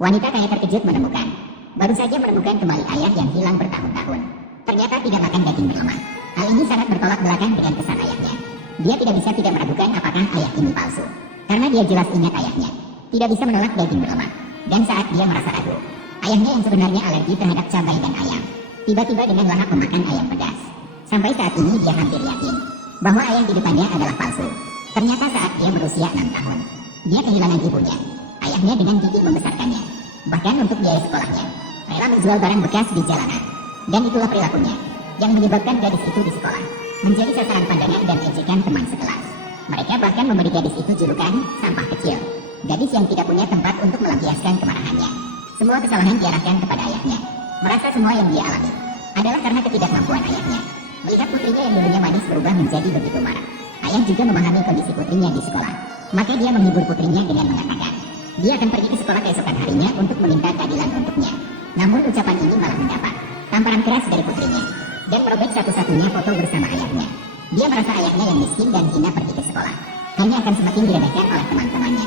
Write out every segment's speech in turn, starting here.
Wanita kaya terkejut baru saja menemukan kembali ayah yang hilang bertahun-tahun. Ternyata tidak makan daging berlemak. Hal ini sangat bertolak belakang dengan kesan ayahnya. Dia tidak bisa tidak meragukan apakah ayah ini palsu. Karena dia jelas ingat ayahnya tidak bisa menolak daging berlemak. Dan saat dia merasa ragu, ayahnya yang sebenarnya alergi terhadap cabai dan ayam, tiba-tiba dengan lahap memakan ayam pedas. Sampai saat ini dia hampir yakin bahwa ayah di depannya adalah palsu. Ternyata saat dia berusia 6 tahun, dia kehilangan ibunya. Ayahnya dengan gigih membesarkannya, bahkan untuk biaya sekolahnya, rela menjual barang bekas di jalanan. Dan itulah perilakunya yang menyebabkan gadis itu di sekolah menjadi sasaran pandangan dan ejekan teman sekelas. Mereka bahkan memberi gadis itu julukan sampah kecil, gadis yang tidak punya tempat untuk melampiaskan kemarahannya. Semua kesalahan diarahkan kepada ayahnya. Merasa semua yang dia alami adalah karena ketidakmampuan ayahnya. Melihat putrinya yang dulunya manis berubah menjadi begitu marah, ayah juga memahami kondisi putrinya di sekolah. Maka dia menghibur putrinya dengan mengatakan dia akan pergi ke sekolah keesokan harinya untuk meminta keadilan untuknya. Namun ucapan ini malah mendapat tamparan keras dari putrinya dan merobek satu-satunya foto bersama ayahnya. Dia merasa ayahnya yang miskin dan hina pergi ke sekolah hanya akan semakin diremehkan oleh teman-temannya.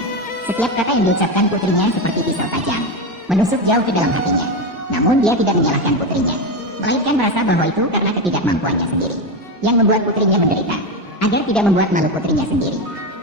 Setiap kata yang diucapkan putrinya seperti pisau tajam, menusuk jauh ke dalam hatinya. Namun dia tidak menyalahkan putrinya, melainkan merasa bahwa itu karena ketidakmampuannya sendiri yang membuat putrinya menderita. Agar tidak membuat malu putrinya sendiri,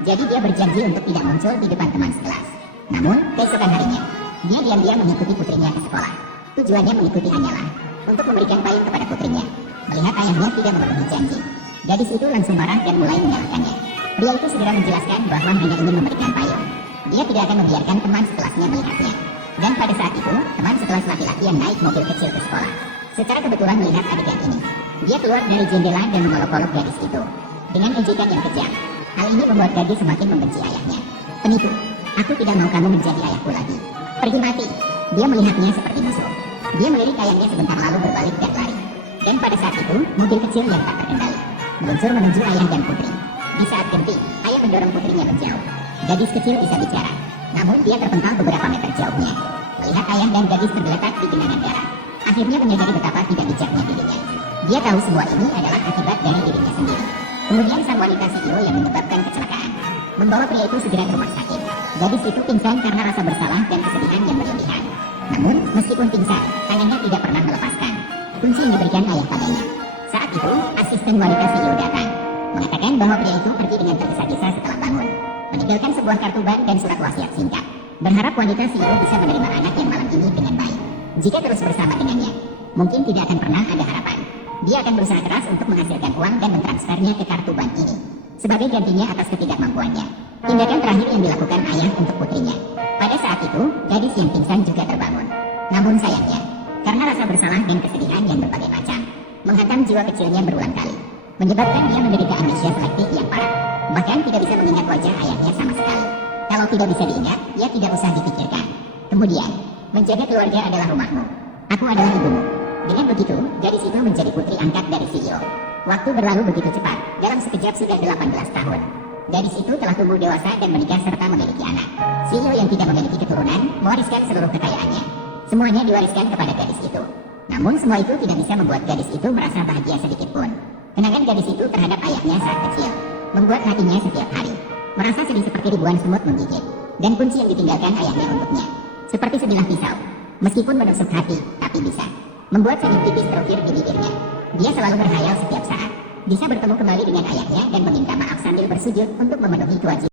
jadi dia berjanji untuk tidak muncul di depan teman sekelas. Namun, keesokan harinya, dia diam-diam mengikuti putrinya ke sekolah. Tujuannya mengikuti hanyalah untuk memberikan payung kepada putrinya. Melihat ayahnya tidak memenuhi janji, gadis itu langsung marah dan mulai menyalahkannya. Pria itu segera menjelaskan bahwa hanya ingin memberikan payung. Dia tidak akan membiarkan teman sekelasnya melihatnya. Dan pada saat itu, teman sekelas laki-laki yang naik mobil kecil ke sekolah secara kebetulan melihat adegan ini. Dia keluar dari jendela dan mengolok-olok gadis itu dengan ejekan yang kejam. Hal ini membuat gadis semakin membenci ayahnya. Penipu! Aku tidak mau kamu menjadi ayahku lagi. Pergi mati. Dia melihatnya seperti musuh. Dia melirik ayahnya sebentar lalu berbalik dan lari. Dan pada saat itu, mobil kecil yang tak terkendali meluncur menuju ayah dan putri. Di saat genting, ayah mendorong putrinya menjauh. Gadis kecil bisa bicara, namun dia terpental beberapa meter jauhnya. Melihat ayah dan gadis tergeletak di genangan darah, akhirnya menyadari betapa tidak bijaknya dirinya. Dia tahu semua ini adalah akibat dari dirinya sendiri. Kemudian sang wanita CEO yang menyebabkan kecelakaan membawa pria itu segera ke rumah sakit. Gadis itu pingsan karena rasa bersalah dan kesedihan yang berlebihan. Namun, meskipun pingsan, tangannya tidak pernah melepaskan kunci yang diberikan ayah padanya. Saat itu, asisten wanita CEO datang, mengatakan bahwa pria itu pergi dengan tergesa-gesa setelah bangun, meninggalkan sebuah kartu bank dan surat wasiat singkat. Berharap wanita CEO bisa menerima anak yang malam ini dengan baik. Jika terus bersama dengannya, mungkin tidak akan pernah ada harapan. Dia akan berusaha keras untuk menghasilkan uang dan mentransfernya ke kartu bank ini sebagai gantinya atas ketidakmampuannya. Tindakan terakhir yang dilakukan ayah untuk putrinya. Pada saat itu, gadis yang pingsan juga terbangun. Namun sayangnya, karena rasa bersalah dan kesedihan yang berbagai macam menghantam jiwa kecilnya berulang kali, menyebabkan dia menderita amnesia selektif yang parah. Bahkan tidak bisa mengingat wajah ayahnya sama sekali. Kalau tidak bisa diingat, ya tidak usah dipikirkan. Kemudian, menjaga keluarga adalah rumahmu. Aku adalah ibumu. Dengan begitu, gadis itu menjadi putri angkat dari CEO. Waktu berlalu begitu cepat, dalam sekejap sudah 18 tahun. Gadis itu telah tumbuh dewasa dan menikah serta memiliki anak. CEO yang tidak memiliki keturunan mewariskan seluruh kekayaannya. Semuanya diwariskan kepada gadis itu. Namun semua itu tidak bisa membuat gadis itu merasa bahagia sedikit pun. Kenangan gadis itu terhadap ayahnya saat kecil membuat hatinya setiap hari merasa sedih seperti ribuan semut menggigit. Dan kunci yang ditinggalkan ayahnya untuknya seperti sebilah pisau, meskipun menusuk hati, tapi bisa membuat senyum tipis terukir di bibirnya. Dia selalu berhayal setiap saat bisa bertemu kembali dengan ayahnya dan meminta maaf sambil bersujud untuk memenuhi kewajiban.